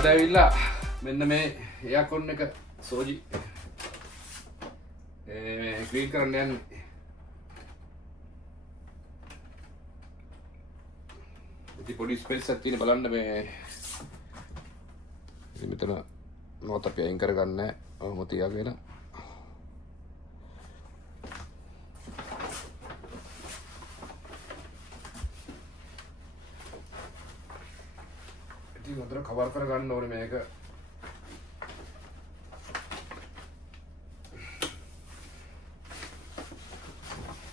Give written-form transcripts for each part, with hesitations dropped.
අද ඇවිල්ලා මෙන්න මේ එයාකොන් එක සෝජි ක්ලීන් කරන්න යන්නේ. ඉතින් පොඩි ස්පේස් එකක් තියෙන බලන්න මේ ඉතින් මෙතන නෝත අපි අයින් කරගන්න ඔහොම තියාගෙන ඉතින් උතර කවර් කරගන්න ඕනේ මේක.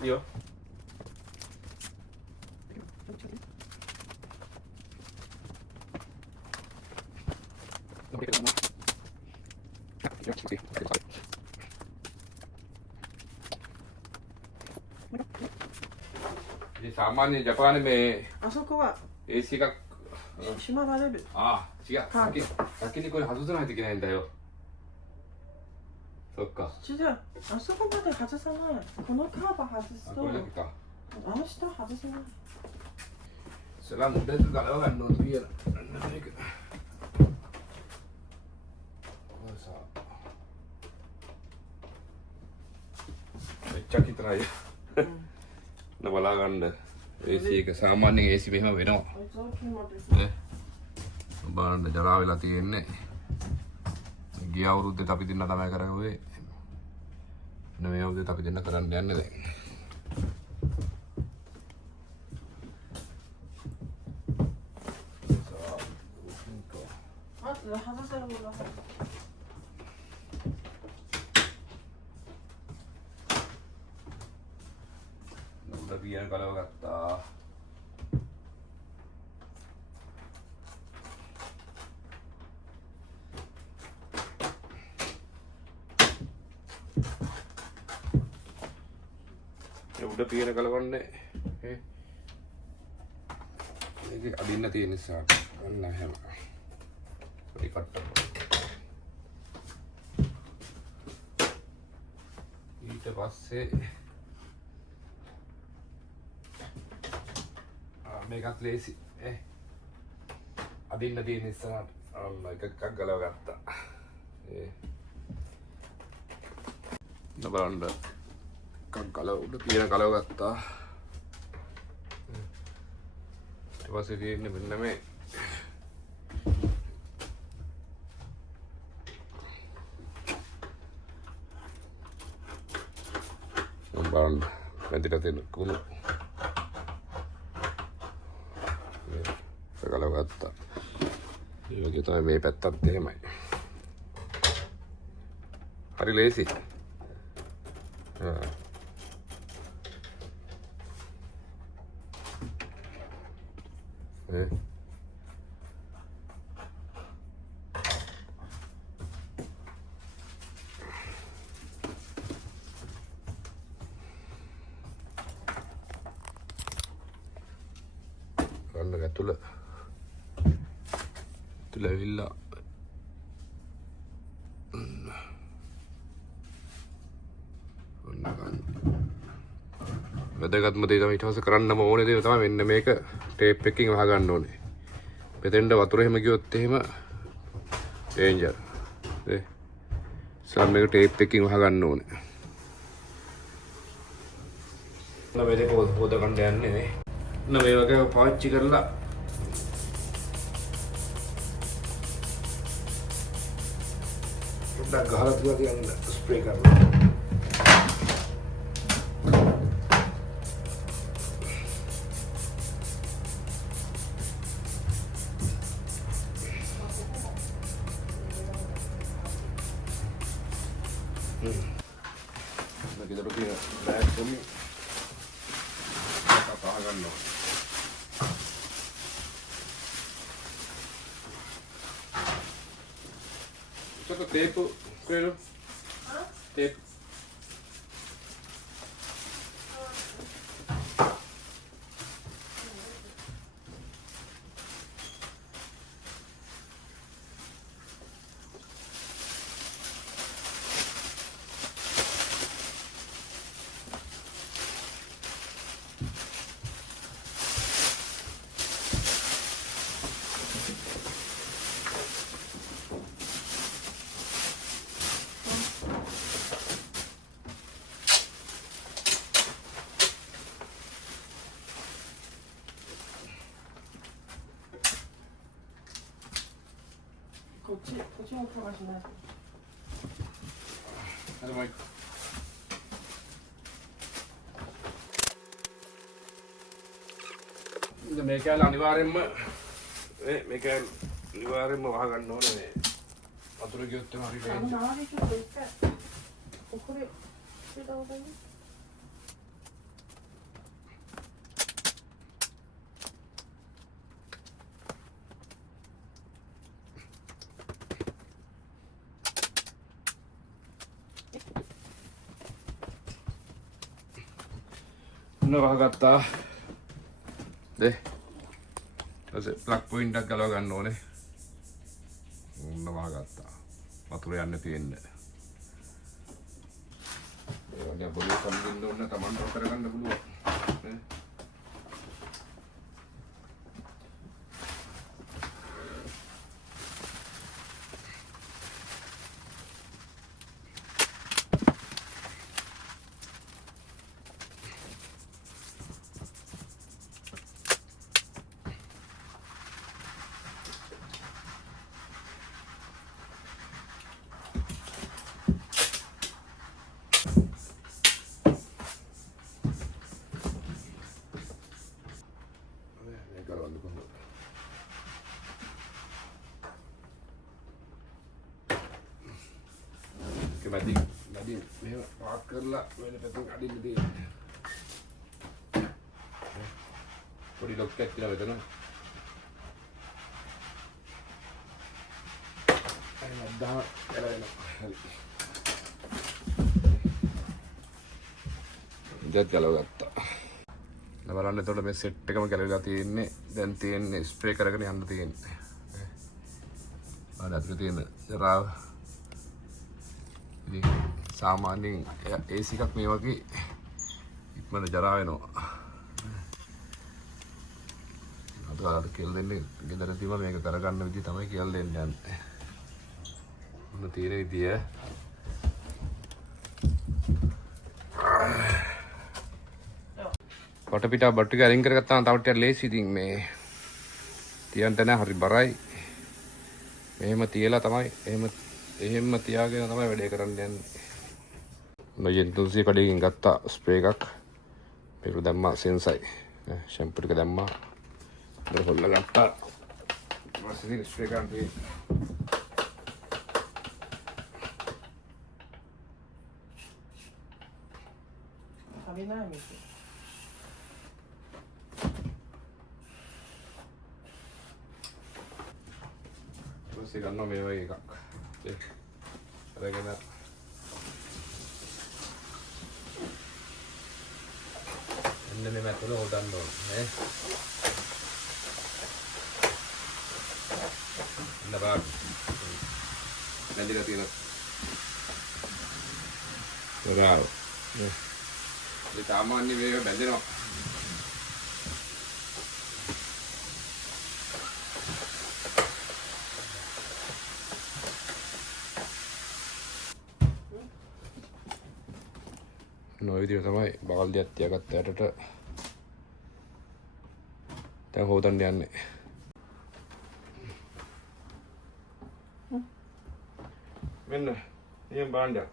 Yo. 이제 사만이 자판에 あそこは AC가 閉まられる。 아, 지가 자기니 거에外さないといけないんだよ. そっか。違う、あそこまで外さない。このカーバー外すと、これだけか。あの下外せない。 Selang udah juga lewat no biar. Masa. Cek kita aja. Nah balagan deh. AC එක සාමාන්‍යයෙන් AC මෙහෙම වෙනවා. නේ. බලන්න ජරා වෙලා තියෙන්නේ. ගිය අවුරුද්දේත් අපි දෙන්න තමයි කරගුවේ. මේ අවුරුද්දේත් අපි දෙන්න කරන්න යන්නේ දැන්. උඩ පියන කලව ගත්තා. උඩ පියන කලවන්නේ මේක අදින්න තියෙන නිසා ගන්න හැම පොඩි කට්ටක්. ඊට පස්සේ මේකත් ලේසි අදින්න තියෙන නිසා අන්න එකක් ගලව ගත්තා. බලන්න එකක් ගලව උඩ පියන ගලව ගත්තා. ඊට පස්සේ තියෙන්නේ මෙන්න මේ බලන්න මැදිට තියෙන කුණු ගලව ගත්තා. ඒ වගේ තමයි මේ පැත්තත් එහෙමයි. හරි ලේසි. ගන්න ගැතුල ඇවිල්ලා වැදගත්ම දේ තමයි ඊට පස්සේ කරන්නම ඕනේ දේ තමයි මෙන්න මේක ටේප් එකකින් වහගන්න ඕනේ. මෙතෙන්ට වතුර එහෙම ගියොත් එහෙම ඩේන්ජර්. ඒ සම් මේක ටේප් එකකින් වහගන්න ඕනේ. මේ දෙක හොද ගන්න යන්නේ නේ. මේ වගේ පාවිච්චි කරලා පොඩ්ඩක් ගහලා තියලා තියන්න ස්ප්‍රේ කරලා. kita pergi naik bumi apa kan lo satu tape creo tape こっちも音がしない。 Hadi Mike. මේකල් අනිවාර්යෙන්ම මේකල් අනිවාර්යෙන්ම වහගන්න ඕනේ මේ වතුර ගියොත් එම හරියට あの周りちょっと一回これ捨てた方がいい？ වහගත්තා. දේ. ඊට ප්ලග් පොයින්ට් එකක් ගලව ගන්න ඕනේ. වහගත්තා. වතුර යන්න තියෙන්නේ. ඒ වගේ පොඩි සම්බන්ධ ඕන තමන්ට කරගන්න පුළුවන්. නේ? මැදින් මෙහෙම පාත් කරලා වෙන පැත්තෙන් අදින්න තියෙන්නේ. පොඩි ලොක් එකක් කියලා වෙතන. අය මද්දා කරගෙන. හරි. ඉතින් ගලව ගත්තා. දැන් බලන්න එතකොට මේ සෙට් එකම ගැලවිලා තියෙන්නේ. දැන් තියෙන්නේ ස්ප්‍රේ කරගෙන යන්න තියෙන්නේ. අර අතට තියෙන ජරාව ඉතින් සාමාන්‍යයෙන් AC එකක් මේ වගේ ඉක්මනට ජරා වෙනවා. අද කාලේ කියලා දෙන්නේ ගෙදර තියම මේක කරගන්න විදිහ තමයි කියලා දෙන්නේ යන්නේ. මොන තියෙන විදිය කොට පිටා බට් ටික අරින් කරගත්තාම තව ටිකක් ලේසි. ඉතින් මේ තියන්න තැන හරි බරයි. මෙහෙම තියලා තමයි එහෙම තියාගෙන තමයි වැඩේ කරන්න යන්නේ. මම තුන්සිය කඩේකින් ගත්ත ස්ප්‍රේ එකක්. මේක දැම්මා සෙන්සයි. ෂැම්පූ ටික දැම්මා. ඒක හොල්ලා ගත්තා. ඊපස්සේ ස්ප්‍රේ ගන්න තියෙන්නේ. හරිනා මේක. ඊපස්සේ ගන්නවා මේ වගේ එකක්. අරගෙන එන්න මේ මැතුල හොදන්න ඕනේ නේ. එන්න බලන්න. නැදිලා තියෙන. රාව. ඒ සාමාන්‍ය මේක බැඳෙනවා. නොයි විදිහට තමයි බාල්දියක් තියාගත්ත යටට දැන් හොදන්න යන්නේ. මෙන්න නියම් බාණ්ඩයක්.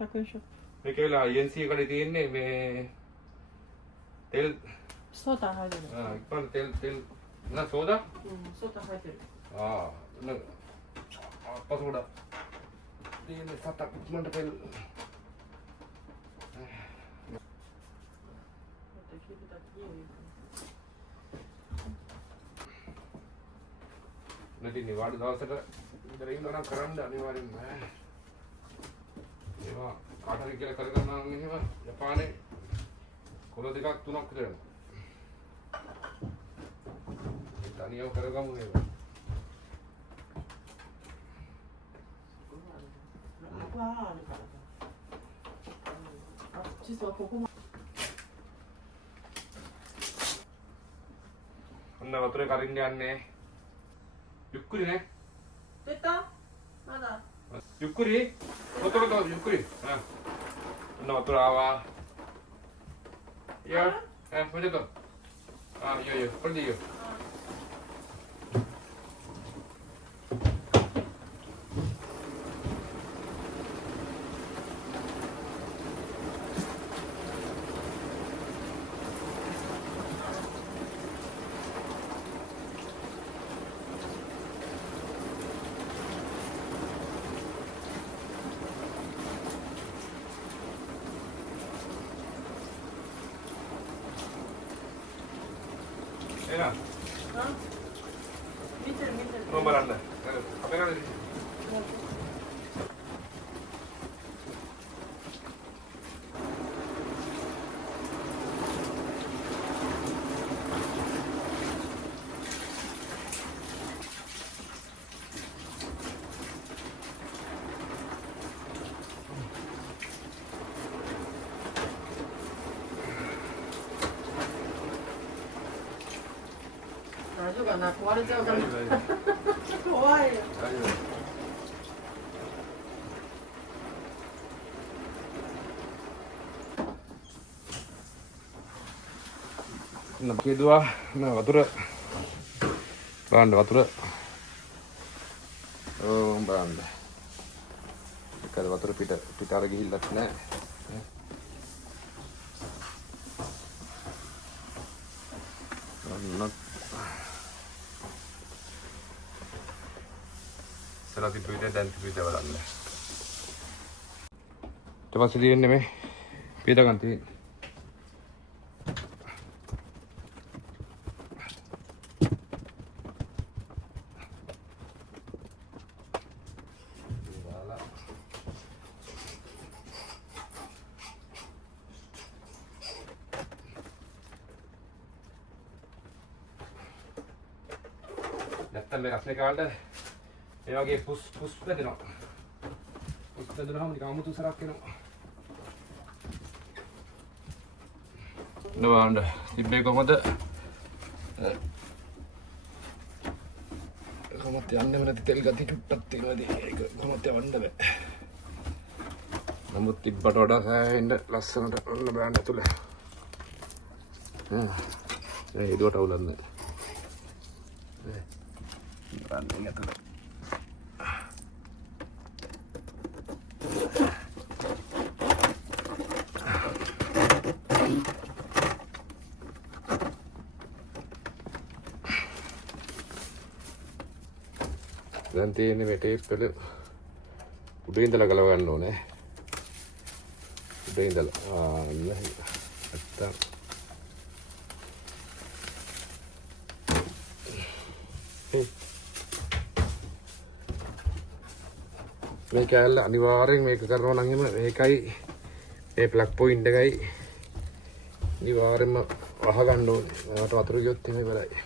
100円ショッ මේක වෙලා INC එකට තියෙන්නේ මේ තෙල් プソーダ入ってる。 ඉක්මනට තෙල් නෑ සෝදා うん、ソーダ入ってる。 නේද අප්පසෝඩා තියෙන්නේ සතක් ඉක්මනට තෙල් できるだけいいよ。 නැති නිවාඩු දවසට ඉඳලා ඉන්නවා නම් කරන්න අනිවාර්යෙන්ම ඒවා කාට හරි කියලා කරගන්නවා නම් එහෙම ජපානයේ කොළ දෙකක් තුනක් විතර යනවා. ඒ තනියම කරගමු ඒවා. ここはあるから。あ、実はここも。 ඔන්න වතුරේ කරින්න යන්නේ. යුක්කුරි නේ. 出た？まだ。 යුක්කුරි. වතුර තව යුක්කුරි. ඔන්න වතුර ආවා. යා. මොකද? યો. පොඩි યો. Tengah. Hah? Meter. Nombor anda. Apa yang ada di sini?大丈夫かな壊れちゃうかな大丈夫大丈夫。怖いよ大丈夫。Nak kedua, nah water. Bahan water. Oh, bahan. Dekat water pita lagi hilat nak. Nak. Setelah dipita dan dipita balanda. Coba sediain nih, pita ganti. නැත්තම් මේ රස්නේ කාලේ මේ වගේ පුස් වැදෙනවා. පුස් වැදුනහම නිකන් අමුතු සරක් එනවා. නෝවන්න තිබ්බේ කොහමද? කොහොමද යන්නෙම නැති තෙල් ගති චුට්ටක් තියෙනවාද? ඒක කොහොමද යවන්න බෑ. නමුත් තිබ්බට වඩා සෑහෙන්න ලස්සනට ඔන්න බෑන්න ඇතුලේ. ඒ ඒකට අවුලන්නේ. Running at the දැන් තියෙන්නේ මේ ටේප් වල උඩින් ඉඳලා ගලව ගන්න ඕනේ. උඩින් ඉඳලා නැත්තම් මේ කැල්ල අනිවාර්යෙන් මේක කරනවා නම් එහෙම මේකයි මේ ප්ලග් පොයින්ට් එකයි අනිවාර්යෙන්ම වහ ගන්න ඕනේ. මට වතුර ගියොත් එහෙම ඉවරයි.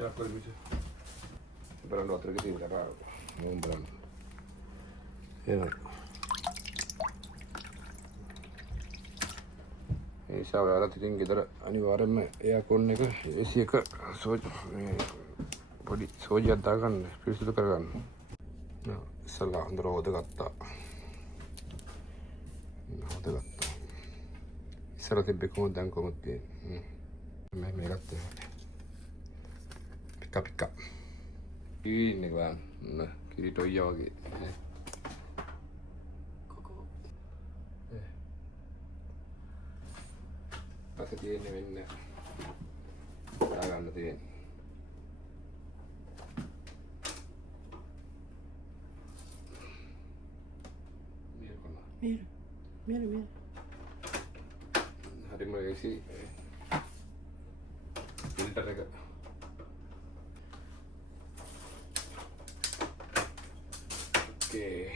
Ya, kalau bisa. Berang water gitu cara mau berang. Ya. ඒ ශාවරත් ඉතින් ගෙදර අනිවාර්යයෙන්ම එයාකොන් එක AC එක පොඩි සෝජියක් දාගන්න පිරිසිදු කරගන්න. ඉස්සලා අඳුර හොදගත්තා. ඉස්සර තිබ්බේ කොහොමද දැන් කොහොමද තියෙන්නේ? මේ ගත්තේ. Pika. Ini bang, nah kiri toya lagi. Koko. Pasti dia ini mana? Jangan nanti. Mir. Hari mulai sih. Filter juga. Okay.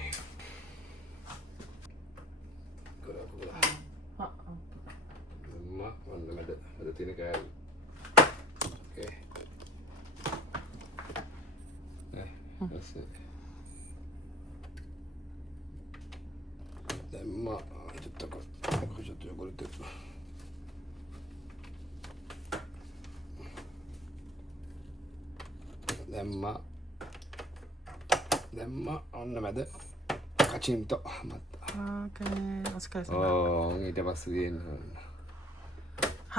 Lemak, mana ada tini kayak. Okay. That's it. Lemak, itu aku jatuh yang kulit itu. Lemak. Lemma on mැද කචින්තෝ Okay, お疲れ様。 ඊට පස්සේ දින 開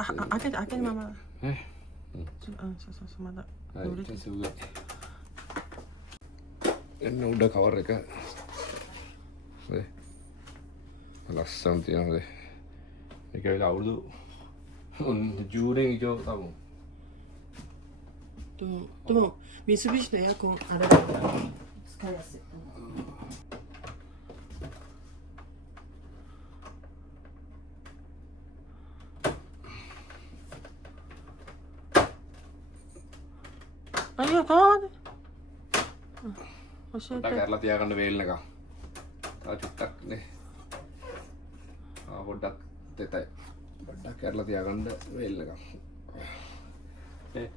けるまま。そうまだ。 එන්න උඩ cover එක ලස්සන තියෙනවා මේක වෙලා අවුරුදු ජූනෙන් ඉජෝ තමු. でも三菱のエアコンあれだから使いやすい。ありがとう。教え පොඩ්ඩක් て。 කරලා තියාගන්න වේල් එක. තව චුට්ටක් නේ. පොඩ්ඩක් තෙතයි. පොඩ්ඩක් කරලා තියාගන්න වේල් එක. නේ.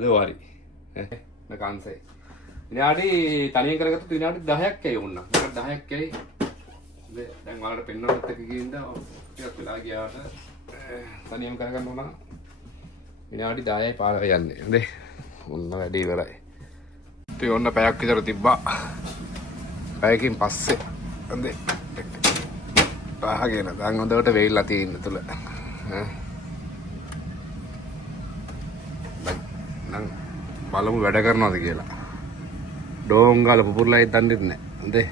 ලෝරි. මේ කාන්සේ. විනාඩි තනියෙන් කරගත්ත විනාඩි 10ක් ඇයි වුණා. විනාඩි 10ක් ඇයි. දැන් ඔයාලට පෙන්වන්නත් එක ගිහින්ද ටිකක් වෙලා ගියාට තනියම කරගන්න ඕන. විනාඩි 10යි පාර යන්නේ. හොඳේ. ඔන්න වැඩි ඉවරයි. ඉතින් ඔන්න පැයක් විතර තිබ්බා. පැයකින් පස්සේ හොඳේ. පහගෙන දැන් හොඳට වෙයිලා තියෙන තුල. නම් බලමු වැඩ කරනවද කියලා. ඩෝංගල පුපුරලා ඉදන්නෙත් නැහැ. හොඳේ.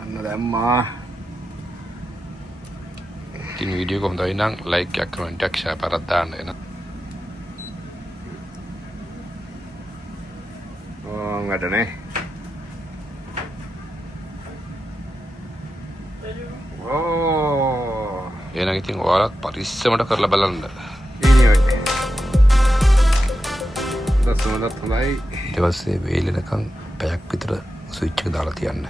අන්න දැම්මා. ඉතින් වීඩියෝ එක හොඳයි නම් ලයික් එකක් කමෙන්ට් එකක් ෂෙයාර් කරලා දාන්න එන. වැඩනේ. එහෙනම් ඉතින් ඔයාලත් පරිස්සමට කරලා බලන්න. ඊනියයි. දස්සමදත් හොඳයි. ඊට පස්සේ වේලෙනකන් පැයක් විතර ස්විච් එක දාලා තියන්න.